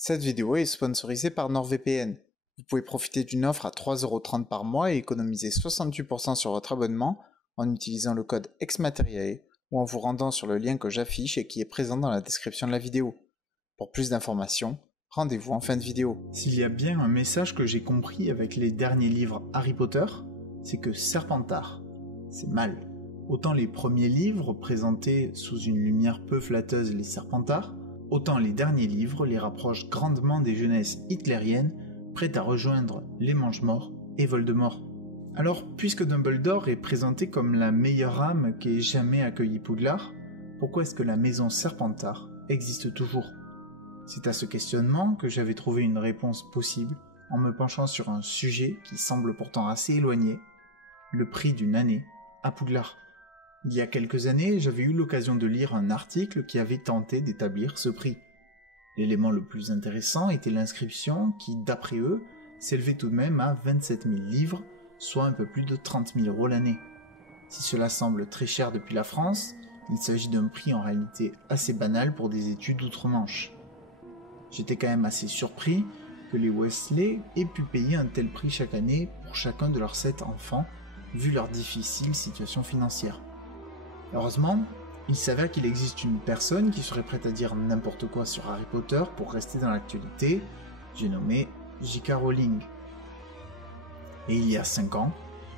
Cette vidéo est sponsorisée par NordVPN. Vous pouvez profiter d'une offre à 3,30€ par mois et économiser 68% sur votre abonnement en utilisant le code EXMATERIAE ou en vous rendant sur le lien que j'affiche et qui est présent dans la description de la vidéo. Pour plus d'informations, rendez-vous en fin de vidéo. S'il y a bien un message que j'ai compris avec les derniers livres Harry Potter, c'est que Serpentard, c'est mal. Autant les premiers livres présentés sous une lumière peu flatteuse les Serpentards, autant les derniers livres les rapprochent grandement des jeunesses hitlériennes prêtes à rejoindre les Mange-Morts et Voldemort. Alors, puisque Dumbledore est présenté comme la meilleure âme qui ait jamais accueilli Poudlard, pourquoi est-ce que la maison Serpentard existe toujours ? C'est à ce questionnement que j'avais trouvé une réponse possible en me penchant sur un sujet qui semble pourtant assez éloigné, le prix d'une année à Poudlard. Il y a quelques années, j'avais eu l'occasion de lire un article qui avait tenté d'établir ce prix. L'élément le plus intéressant était l'inscription qui, d'après eux, s'élevait tout de même à 27 000 livres, soit un peu plus de 30 000 € l'année. Si cela semble très cher depuis la France, il s'agit d'un prix en réalité assez banal pour des études outre-Manche. J'étais quand même assez surpris que les Weasley aient pu payer un tel prix chaque année pour chacun de leurs 7 enfants, vu leur difficile situation financière. Heureusement, il s'avère qu'il existe une personne qui serait prête à dire n'importe quoi sur Harry Potter pour rester dans l'actualité, j'ai nommé J.K. Rowling. Et il y a 5 ans,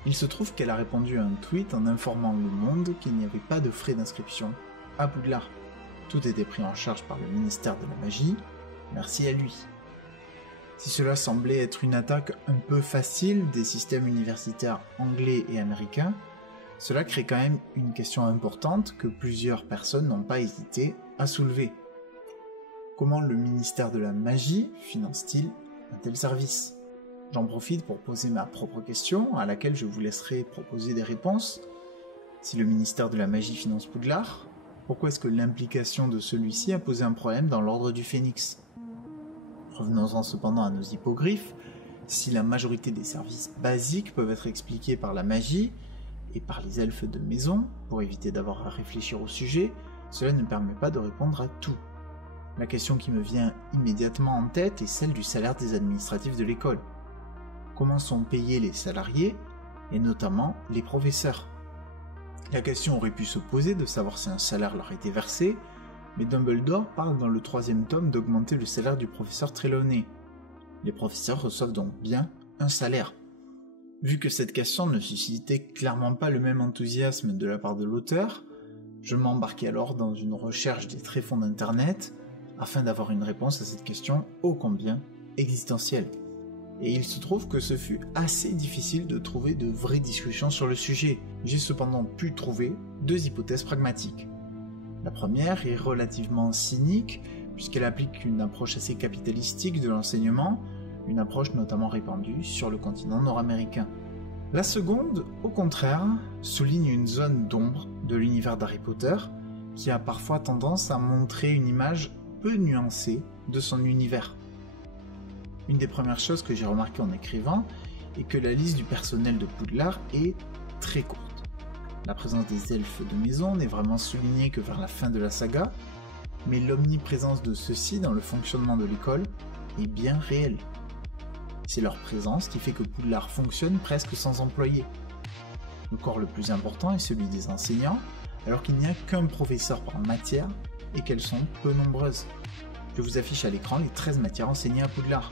il se trouve qu'elle a répondu à un tweet en informant le monde qu'il n'y avait pas de frais d'inscription à Poudlard. Tout était pris en charge par le ministère de la Magie, merci à lui. Si cela semblait être une attaque un peu facile des systèmes universitaires anglais et américains, cela crée quand même une question importante que plusieurs personnes n'ont pas hésité à soulever. Comment le ministère de la Magie finance-t-il un tel service ? J'en profite pour poser ma propre question, à laquelle je vous laisserai proposer des réponses. Si le ministère de la Magie finance Poudlard, pourquoi est-ce que l'implication de celui-ci a posé un problème dans l'ordre du Phénix ? Revenons-en cependant à nos hippogriffes. Si la majorité des services basiques peuvent être expliqués par la magie, et par les elfes de maison, pour éviter d'avoir à réfléchir au sujet, cela ne permet pas de répondre à tout. La question qui me vient immédiatement en tête est celle du salaire des administratifs de l'école. Comment sont payés les salariés, et notamment les professeurs ? La question aurait pu se poser de savoir si un salaire leur était versé, mais Dumbledore parle dans le 3e tome d'augmenter le salaire du professeur Trelawney. Les professeurs reçoivent donc bien un salaire. Vu que cette question ne suscitait clairement pas le même enthousiasme de la part de l'auteur, je m'embarquai alors dans une recherche des tréfonds d'internet afin d'avoir une réponse à cette question ô combien existentielle. Et il se trouve que ce fut assez difficile de trouver de vraies discussions sur le sujet. J'ai cependant pu trouver 2 hypothèses pragmatiques. La première est relativement cynique puisqu'elle applique une approche assez capitalistique de l'enseignement, une approche notamment répandue sur le continent nord-américain. La seconde, au contraire, souligne une zone d'ombre de l'univers d'Harry Potter qui a parfois tendance à montrer une image peu nuancée de son univers. Une des premières choses que j'ai remarqué en écrivant est que la liste du personnel de Poudlard est très courte. La présence des elfes de maison n'est vraiment soulignée que vers la fin de la saga, mais l'omniprésence de ceux-ci dans le fonctionnement de l'école est bien réelle. C'est leur présence qui fait que Poudlard fonctionne presque sans employés. Le corps le plus important est celui des enseignants, alors qu'il n'y a qu'un professeur par matière et qu'elles sont peu nombreuses. Je vous affiche à l'écran les 13 matières enseignées à Poudlard.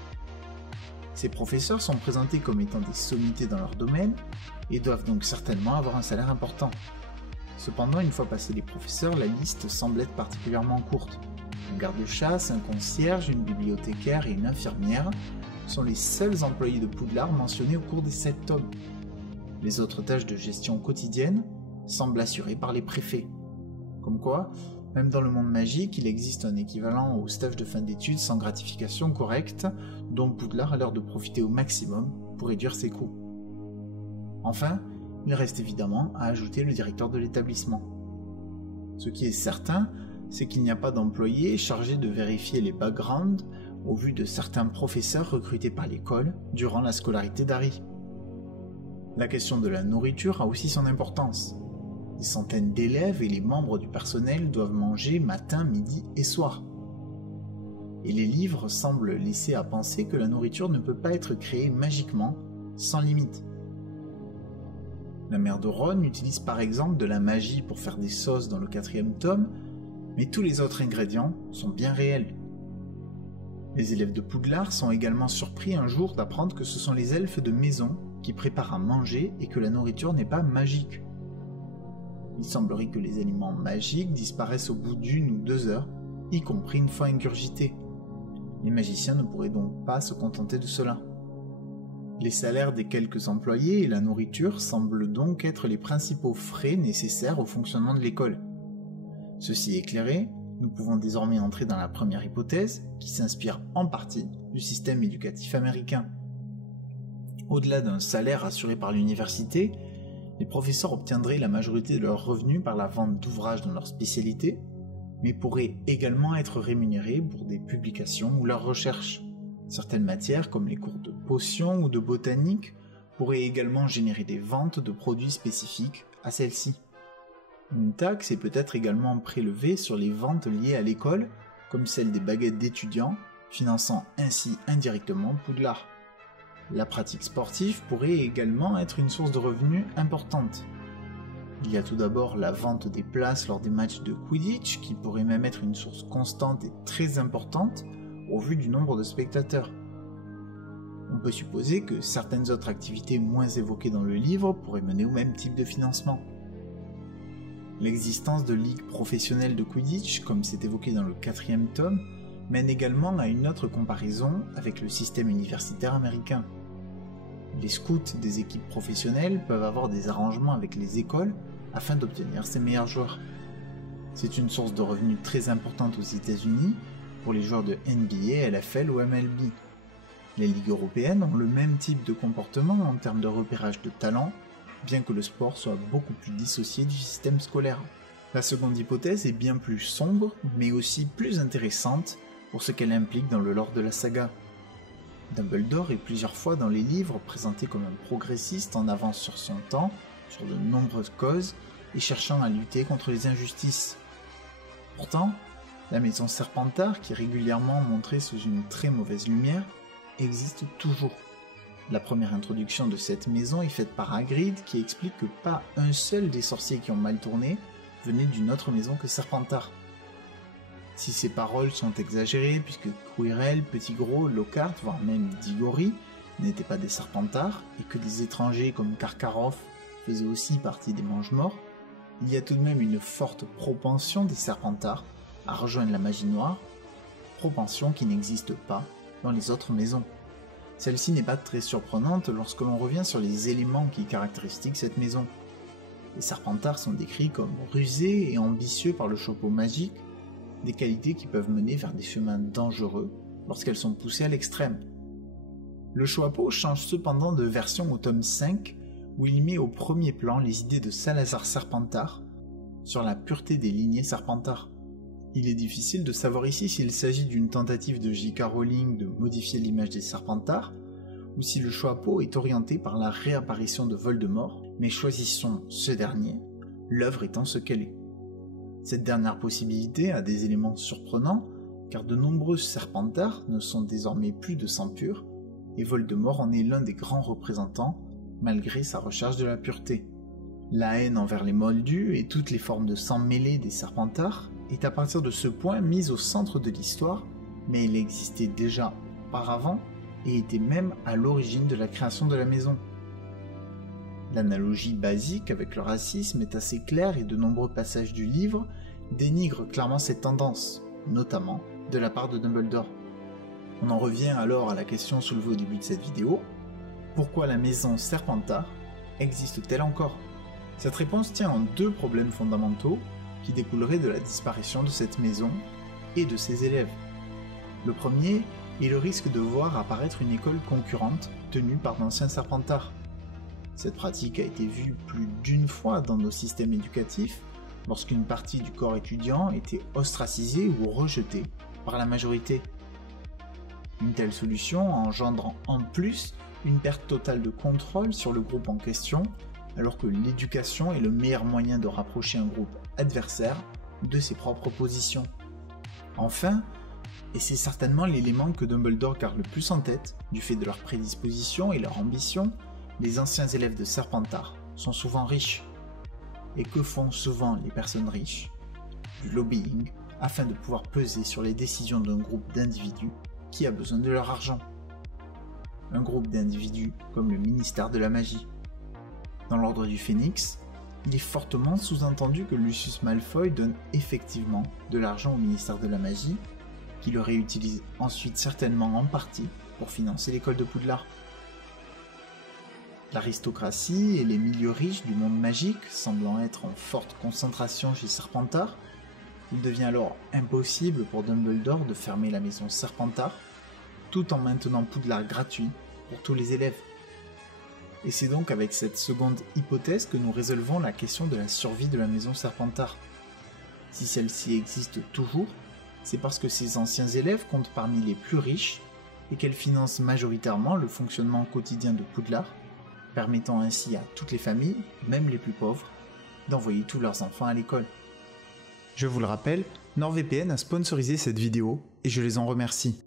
Ces professeurs sont présentés comme étant des sommités dans leur domaine et doivent donc certainement avoir un salaire important. Cependant, une fois passés les professeurs, la liste semble être particulièrement courte. Un garde-chasse, un concierge, une bibliothécaire et une infirmière sont les seuls employés de Poudlard mentionnés au cours des 7 tomes. Les autres tâches de gestion quotidienne semblent assurées par les préfets. Comme quoi, même dans le monde magique, il existe un équivalent au stage de fin d'études sans gratification correcte, dont Poudlard a l'air de profiter au maximum pour réduire ses coûts. Enfin, il reste évidemment à ajouter le directeur de l'établissement. Ce qui est certain, c'est qu'il n'y a pas d'employé chargé de vérifier les backgrounds au vu de certains professeurs recrutés par l'école durant la scolarité d'Harry. La question de la nourriture a aussi son importance. Des centaines d'élèves et les membres du personnel doivent manger matin, midi et soir. et les livres semblent laisser à penser que la nourriture ne peut pas être créée magiquement, sans limite. La mère de Ron utilise par exemple de la magie pour faire des sauces dans le 4e tome, mais tous les autres ingrédients sont bien réels. Les élèves de Poudlard sont également surpris un jour d'apprendre que ce sont les elfes de maison qui préparent à manger et que la nourriture n'est pas magique. Il semblerait que les aliments magiques disparaissent au bout d'1 ou 2 heures, y compris une fois ingurgités. Les magiciens ne pourraient donc pas se contenter de cela. Les salaires des quelques employés et la nourriture semblent donc être les principaux frais nécessaires au fonctionnement de l'école. Ceci éclairé, nous pouvons désormais entrer dans la première hypothèse, qui s'inspire en partie du système éducatif américain. Au-delà d'un salaire assuré par l'université, les professeurs obtiendraient la majorité de leurs revenus par la vente d'ouvrages dans leur spécialité, mais pourraient également être rémunérés pour des publications ou leurs recherches. Certaines matières, comme les cours de potions ou de botanique, pourraient également générer des ventes de produits spécifiques à celles-ci. Une taxe est peut-être également prélevée sur les ventes liées à l'école, comme celle des baguettes d'étudiants, finançant ainsi indirectement Poudlard. La pratique sportive pourrait également être une source de revenus importante. Il y a tout d'abord la vente des places lors des matchs de Quidditch, qui pourrait même être une source constante et très importante au vu du nombre de spectateurs. On peut supposer que certaines autres activités moins évoquées dans le livre pourraient mener au même type de financement. L'existence de ligues professionnelles de Quidditch, comme c'est évoqué dans le 4e tome, mène également à une autre comparaison avec le système universitaire américain. Les scouts des équipes professionnelles peuvent avoir des arrangements avec les écoles afin d'obtenir ces meilleurs joueurs. C'est une source de revenus très importante aux États-Unis pour les joueurs de NBA, LFL ou MLB. Les ligues européennes ont le même type de comportement en termes de repérage de talent, bien que le sport soit beaucoup plus dissocié du système scolaire. La seconde hypothèse est bien plus sombre, mais aussi plus intéressante pour ce qu'elle implique dans le lore de la saga. Dumbledore est plusieurs fois dans les livres présenté comme un progressiste en avance sur son temps, sur de nombreuses causes, et cherchant à lutter contre les injustices. Pourtant, la maison Serpentard, qui est régulièrement montrée sous une très mauvaise lumière, existe toujours. La première introduction de cette maison est faite par Hagrid, qui explique que pas un seul des sorciers qui ont mal tourné venait d'une autre maison que Serpentard. Si ces paroles sont exagérées, puisque Quirrell, Pettigrew, Lockhart, voire même Diggory n'étaient pas des Serpentards, et que des étrangers comme Karkaroff faisaient aussi partie des Mange-Morts, il y a tout de même une forte propension des Serpentards à rejoindre la magie noire, propension qui n'existe pas dans les autres maisons. Celle-ci n'est pas très surprenante lorsque l'on revient sur les éléments qui caractérisent cette maison. Les Serpentards sont décrits comme rusés et ambitieux par le chopeau magique, des qualités qui peuvent mener vers des chemins dangereux lorsqu'elles sont poussées à l'extrême. Le chopeau change cependant de version au tome 5, où il met au premier plan les idées de Salazar Serpentard sur la pureté des lignées Serpentard. Il est difficile de savoir ici s'il s'agit d'une tentative de J.K. Rowling de modifier l'image des Serpentards, ou si le choix-peau est orienté par la réapparition de Voldemort, mais choisissons ce dernier, l'œuvre étant ce qu'elle est. Cette dernière possibilité a des éléments surprenants, car de nombreux Serpentards ne sont désormais plus de sang pur, et Voldemort en est l'un des grands représentants, malgré sa recherche de la pureté. La haine envers les Moldus et toutes les formes de sang mêlé des Serpentards est à partir de ce point mise au centre de l'histoire, mais elle existait déjà auparavant et était même à l'origine de la création de la maison. L'analogie basique avec le racisme est assez claire et de nombreux passages du livre dénigrent clairement cette tendance, notamment de la part de Dumbledore. On en revient alors à la question soulevée au début de cette vidéo, pourquoi la maison Serpentard existe-t-elle encore ? Cette réponse tient en deux problèmes fondamentaux qui découleraient de la disparition de cette maison et de ses élèves. Le premier est le risque de voir apparaître une école concurrente tenue par d'anciens Serpentards. Cette pratique a été vue plus d'une fois dans nos systèmes éducatifs lorsqu'une partie du corps étudiant était ostracisée ou rejetée par la majorité. Une telle solution engendre en plus une perte totale de contrôle sur le groupe en question, alors que l'éducation est le meilleur moyen de rapprocher un groupe adversaire de ses propres positions. Enfin, Et c'est certainement l'élément que Dumbledore garde le plus en tête, du fait de leur prédisposition et leur ambition. Les anciens élèves de Serpentard sont souvent riches. Et que font souvent les personnes riches? Du lobbying, afin de pouvoir peser sur les décisions d'un groupe d'individus qui a besoin de leur argent. Un groupe d'individus comme le ministère de la magie. Dans l'ordre du Phénix, il est fortement sous-entendu que Lucius Malfoy donne effectivement de l'argent au ministère de la magie, qui le réutilise ensuite certainement en partie pour financer l'école de Poudlard. L'aristocratie et les milieux riches du monde magique semblant être en forte concentration chez Serpentard, il devient alors impossible pour Dumbledore de fermer la maison Serpentard, tout en maintenant Poudlard gratuit pour tous les élèves. Et c'est donc avec cette seconde hypothèse que nous résolvons la question de la survie de la maison Serpentard. Si celle-ci existe toujours, c'est parce que ses anciens élèves comptent parmi les plus riches et qu'elle finance majoritairement le fonctionnement quotidien de Poudlard, permettant ainsi à toutes les familles, même les plus pauvres, d'envoyer tous leurs enfants à l'école. Je vous le rappelle, NordVPN a sponsorisé cette vidéo et je les en remercie.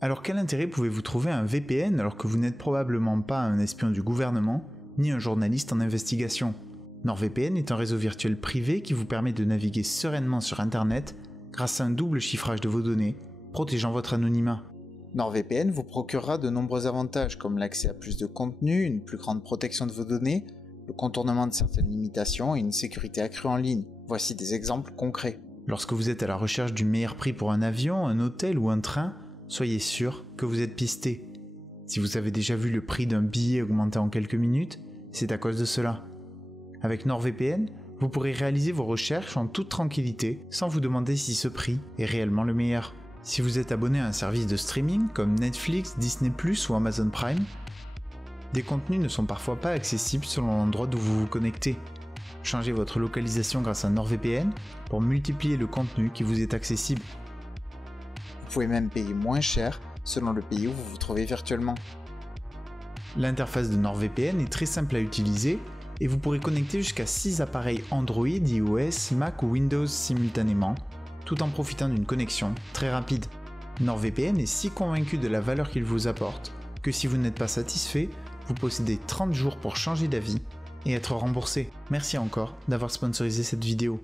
Alors quel intérêt pouvez-vous trouver à un VPN alors que vous n'êtes probablement pas un espion du gouvernement, ni un journaliste en investigation? NordVPN est un réseau virtuel privé qui vous permet de naviguer sereinement sur Internet grâce à un double chiffrage de vos données, protégeant votre anonymat. NordVPN vous procurera de nombreux avantages comme l'accès à plus de contenu, une plus grande protection de vos données, le contournement de certaines limitations et une sécurité accrue en ligne. Voici des exemples concrets. Lorsque vous êtes à la recherche du meilleur prix pour un avion, un hôtel ou un train, soyez sûr que vous êtes pisté. Si vous avez déjà vu le prix d'un billet augmenter en quelques minutes, c'est à cause de cela. Avec NordVPN, vous pourrez réaliser vos recherches en toute tranquillité sans vous demander si ce prix est réellement le meilleur. Si vous êtes abonné à un service de streaming comme Netflix, Disney+, ou Amazon Prime, des contenus ne sont parfois pas accessibles selon l'endroit d'où vous vous connectez. Changez votre localisation grâce à NordVPN pour multiplier le contenu qui vous est accessible. Vous pouvez même payer moins cher selon le pays où vous vous trouvez virtuellement. L'interface de NordVPN est très simple à utiliser et vous pourrez connecter jusqu'à 6 appareils Android, iOS, Mac ou Windows simultanément, tout en profitant d'une connexion très rapide. NordVPN est si convaincu de la valeur qu'il vous apporte que si vous n'êtes pas satisfait, vous possédez 30 jours pour changer d'avis et être remboursé. Merci encore d'avoir sponsorisé cette vidéo.